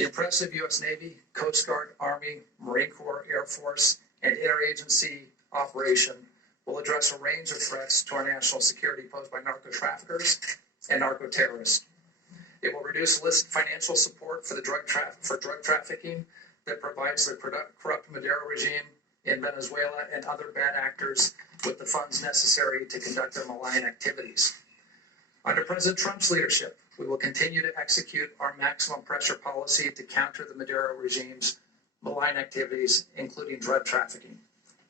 The impressive U.S. Navy, Coast Guard, Army, Marine Corps, Air Force, and interagency operation will address a range of threats to our national security posed by narco-traffickers and narco-terrorists. It will reduce illicit financial support for drug trafficking that provides the corrupt Maduro regime in Venezuela and other bad actors with the funds necessary to conduct their malign activities. Under President Trump's leadership, we will continue to execute our maximum pressure policy to counter the Maduro regime's malign activities, including drug trafficking.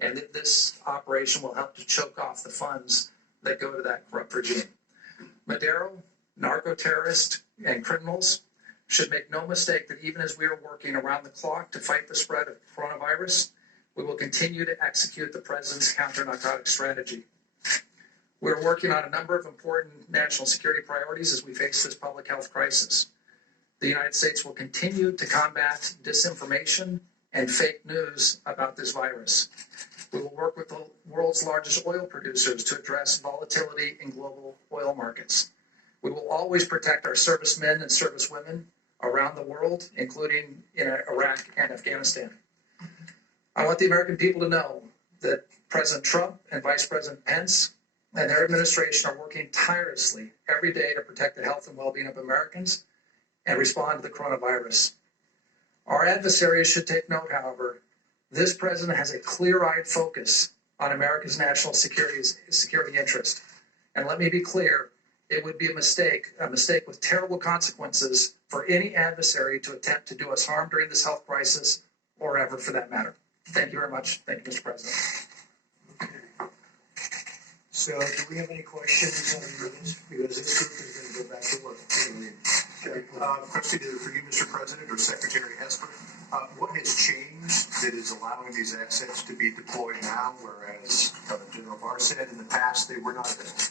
And this operation will help to choke off the funds that go to that corrupt regime. Maduro, narco-terrorists, and criminals should make no mistake that even as we are working around the clock to fight the spread of coronavirus, we will continue to execute the president's counter-narcotic strategy. We're working on a number of important national security priorities as we face this public health crisis. The United States will continue to combat disinformation and fake news about this virus. We will work with the world's largest oil producers to address volatility in global oil markets. We will always protect our servicemen and servicewomen around the world, including in Iraq and Afghanistan. I want the American people to know that President Trump and Vice President Pence and their administration are working tirelessly every day to protect the health and well-being of Americans and respond to the coronavirus. Our adversaries should take note, however, this president has a clear-eyed focus on America's national security interest. And let me be clear, it would be a mistake with terrible consequences for any adversary to attempt to do us harm during this health crisis or ever for that matter. Thank you very much. Thank you, Mr. President. Okay. So do we have any questions on this? Because this group is going to go back to work. Okay. Question either for you, Mr. President, or Secretary Hesper. What has changed that is allowing these assets to be deployed now, whereas General Barr said in the past they were not available?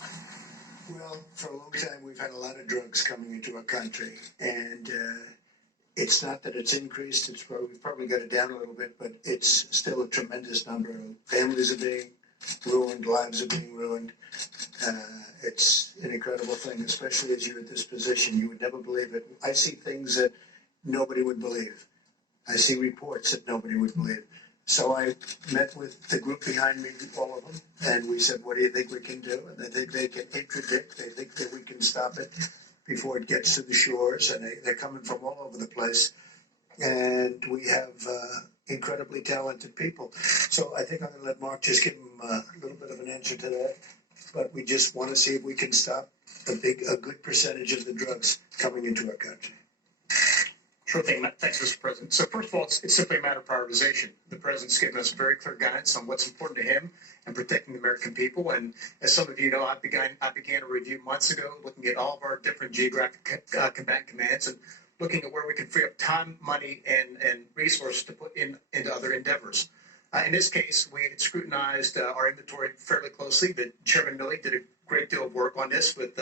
Well, for a long time, we've had a lot of drugs coming into our country, and it's not that it's increased. We've probably got it down a little bit, but it's still a tremendous number. Families are being ruined, lives are being ruined. It's an incredible thing, especially as you're at this position. You would never believe it. I see things that nobody would believe. I see reports that nobody would believe. So I met with the group behind me, all of them, and we said, what do you think we can do? And they think they can interdict. They think that we can stop it before it gets to the shores, and they're coming from all over the place. And we have incredibly talented people. So I think I'm going to let Mark just give him a little bit of an answer to that. But we just want to see if we can stop a good percentage of the drugs coming into our country. Sure thing. Thanks, Mr. President. So first of all, it's simply a matter of prioritization. The President's given us very clear guidance on what's important to him and protecting the American people. And as some of you know, I began a review months ago looking at all of our different geographic combatant commands and looking at where we can free up time, money, and resources to put into other endeavors. In this case, we had scrutinized our inventory fairly closely. The Chairman Milley did a great deal of work on this with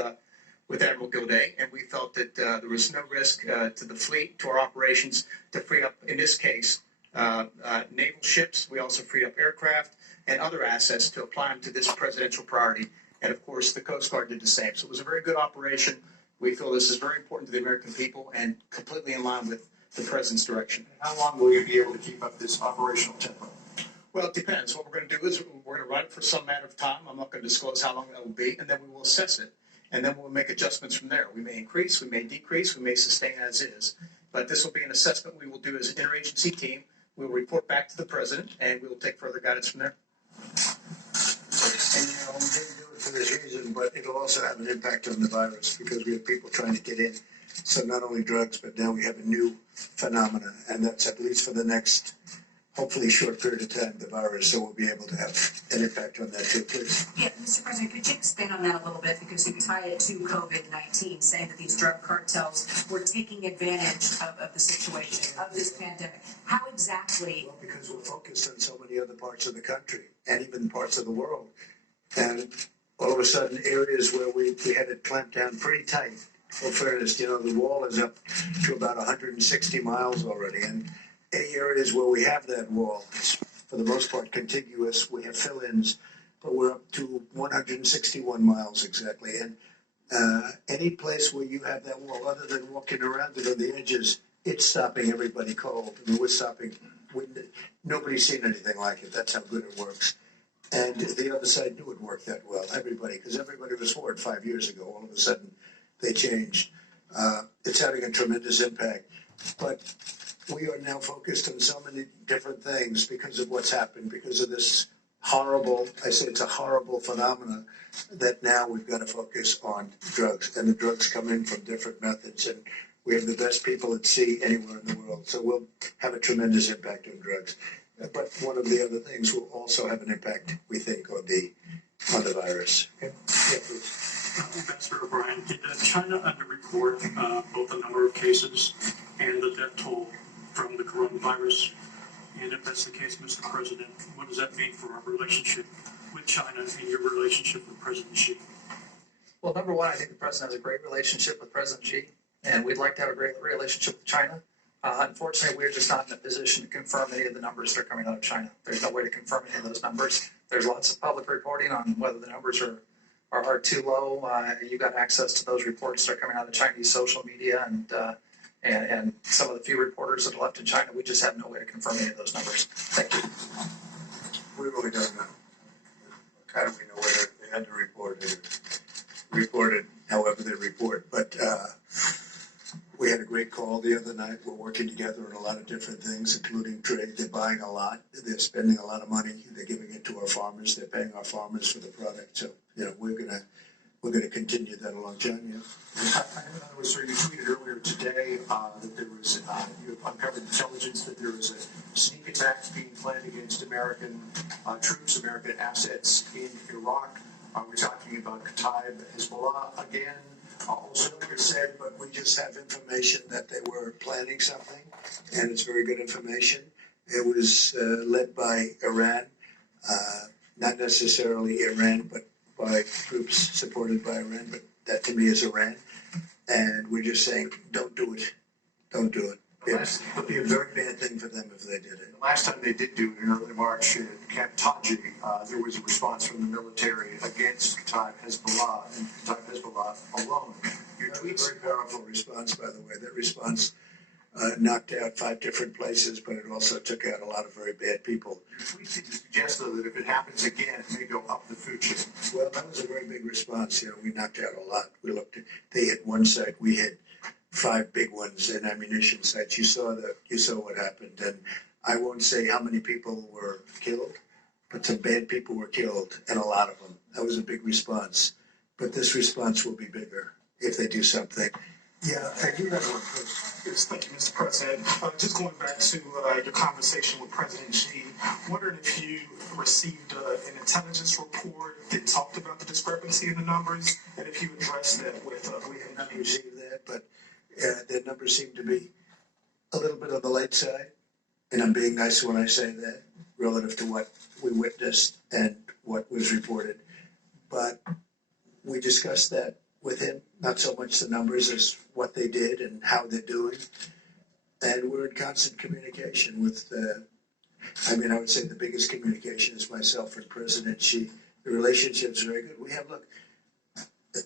Admiral Gilday, and we felt that there was no risk to the fleet, to our operations, to free up, in this case, naval ships. We also freed up aircraft and other assets to apply them to this presidential priority. And, of course, the Coast Guard did the same. So it was a very good operation. We feel this is very important to the American people and completely in line with the President's direction. How long will you be able to keep up this operational tempo? Well, it depends. What we're going to do is we're going to run it for some amount of time. I'm not going to disclose how long that will be, and then we will assess it. And then we'll make adjustments from there. We may increase, we may decrease, we may sustain as is. But this will be an assessment we will do as an interagency team. We will report back to the President, and we will take further guidance from there. And, you know, we didn't do it for this reason, but it'll also have an impact on the virus because we have people trying to get in. So not only drugs, but now we have a new phenomenon, and that's at least for the next, hopefully short period of time, the virus, so we'll be able to have an impact on that too, please. Yeah, Mr. President, could you expand on that a little bit, because you tie it to COVID-19, saying that these drug cartels were taking advantage of the situation, of this pandemic. How exactly? Well, because we're focused on so many other parts of the country and even parts of the world. And all of a sudden, areas where we had it clamped down pretty tight. For fairness, you know, the wall is up to about 160 miles already, and any areas where we have that wall, it's for the most part contiguous. We have fill-ins, but we're up to 161 miles exactly. And any place where you have that wall, other than walking around it on the edges, it's stopping everybody cold. I mean, we're stopping. Nobody's seen anything like it. That's how good it works. And the other side knew it worked that well. Everybody, because everybody was for it 5 years ago. All of a sudden, they changed. It's having a tremendous impact. But we are now focused on so many different things because of what's happened, because of this horrible, I say it's a horrible phenomenon, that now we've got to focus on drugs. And the drugs come in from different methods. And we have the best people at sea anywhere in the world. So we'll have a tremendous impact on drugs. But one of the other things will also have an impact, we think, on the virus. Okay. Yeah, please. Ambassador O'Brien, did China underreport both the number of cases and the death toll from the coronavirus? And if that's the case, Mr. President, what does that mean for our relationship with China and your relationship with President Xi? Well, number one, I think the president has a great relationship with President Xi, and we'd like to have a great relationship with China. Unfortunately, we're just not in a position to confirm any of the numbers that are coming out of China. There's no way to confirm any of those numbers. There's lots of public reporting on whether the numbers are too low. You got access to those reports that are coming out of Chinese social media, and some of the few reporters that are left in China. We just have no way to confirm any of those numbers. Thank you. We really don't know. How do we know whether they had to report it however they report? But we had a great call the other night. We're working together on a lot of different things, including trade. They're buying a lot. They're spending a lot of money. They're giving it to our farmers. They're paying our farmers for the product. So, we're gonna continue that along. John, yeah. I have another one, sir. You tweeted earlier today that there was, you have uncovered intelligence that there was a sneak attack being planned against American troops, American assets in Iraq. We're talking about Kataib, Hezbollah again. Also, like I said, but we just have information that they were planning something, and it's very good information. It was led by Iran, not necessarily Iran, but by groups supported by Iran, but that to me is Iran. And we're just saying, don't do it. Don't do it. It would be a very bad thing for them if they did it. The last time they did do it in early March at Camp Taji, there was a response from the military against Kataib Hezbollah and Kataib Hezbollah alone. Your That was tweets, a very powerful response, by the way. That response knocked out 5 different places, but it also took out a lot of very bad people. your tweets suggest, though, that if it happens again, it may go up the food chain. Well, that was a very big response. We knocked out a lot. We looked at, they hit one site, we hit 5 big ones in ammunition sites. You saw what happened, and I won't say how many people were killed, but some bad people were killed, and a lot of them. That was a big response. But this response will be bigger if they do something. Yeah, I do have one question. Yes, thank you, Mr. President. Just going back to your conversation with President Xi, wondering if you received an intelligence report that talked about the discrepancy in the numbers, and if you addressed that with We have not received that, but their numbers seem to be a little bit on the light side. And I'm being nice when I say that, relative to what we witnessed and what was reported. But we discussed that with him, not so much the numbers as what they did and how they're doing. And we're in constant communication with, I would say the biggest communication is myself and President Xi. The relationship's very good. We have, look,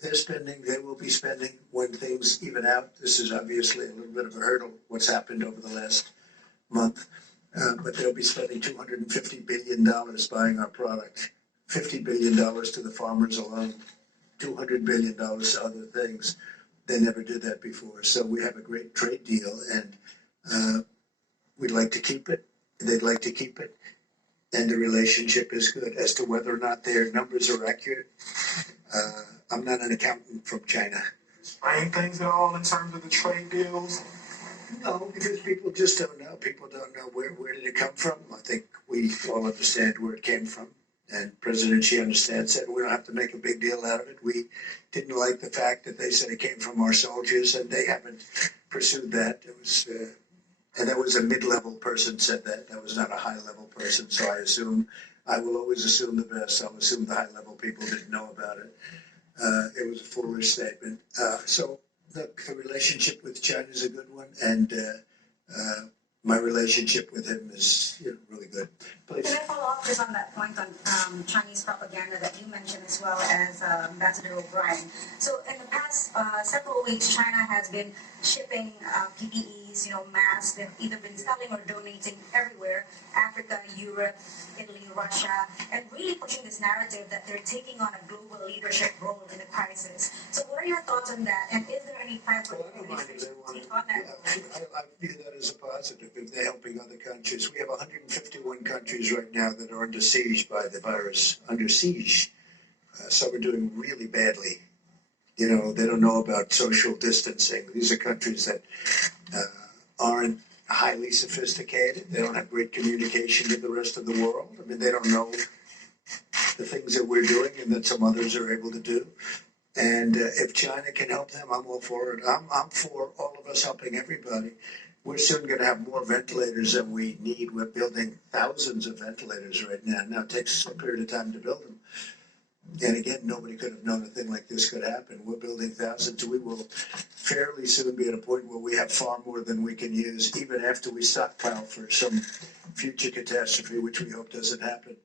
they're spending, they will be spending when things even out. This is obviously a little bit of a hurdle, what's happened over the last month. But they'll be spending $250 billion buying our product, $50 billion to the farmers alone, $200 billion to other things. They never did that before. So we have a great trade deal, and we'd like to keep it. They'd like to keep it. And the relationship is good. As to whether or not their numbers are accurate, I'm not an accountant from China. frame things at all in terms of the trade deals? No, because people just don't know. People don't know where did it come from. I think we all understand where it came from. And President Xi understands that. We don't have to make a big deal out of it. We didn't like the fact that they said it came from our soldiers, and they haven't pursued that. It was, and that was a mid-level person said that. That was not a high-level person. So I will always assume the best. I'll assume the high-level people didn't know about it. It was a foolish statement. So look, the relationship with China is a good one, and my relationship with him is really good. Please. Can I follow up just on that point on Chinese propaganda that you mentioned as well as Ambassador O'Brien? So in the past several weeks, China has been shipping PPEs, masks. They've either been selling or donating everywhere, Africa, Europe, Italy, Russia, and really pushing this narrative that they're taking on a global leadership role in the crisis. So what are your thoughts on that? And is there any plan for I don't mind if they want take on that role? I view that as a positive if they're helping other countries. We have 151 countries right now that are under siege by the virus, under siege. So we're doing really badly. They don't know about social distancing. These are countries that aren't highly sophisticated. They don't have great communication with the rest of the world. I mean, they don't know the things that we're doing and that some others are able to do. And if China can help them, I'm all for it. I'm for all of us helping everybody. We're soon going to have more ventilators than we need. We're building thousands of ventilators right now. Now, it takes a period of time to build them. And again, nobody could have known a thing like this could happen. We're building thousands. We will fairly soon be at a point where we have far more than we can use, even after we stockpile for some future catastrophe, which we hope doesn't happen.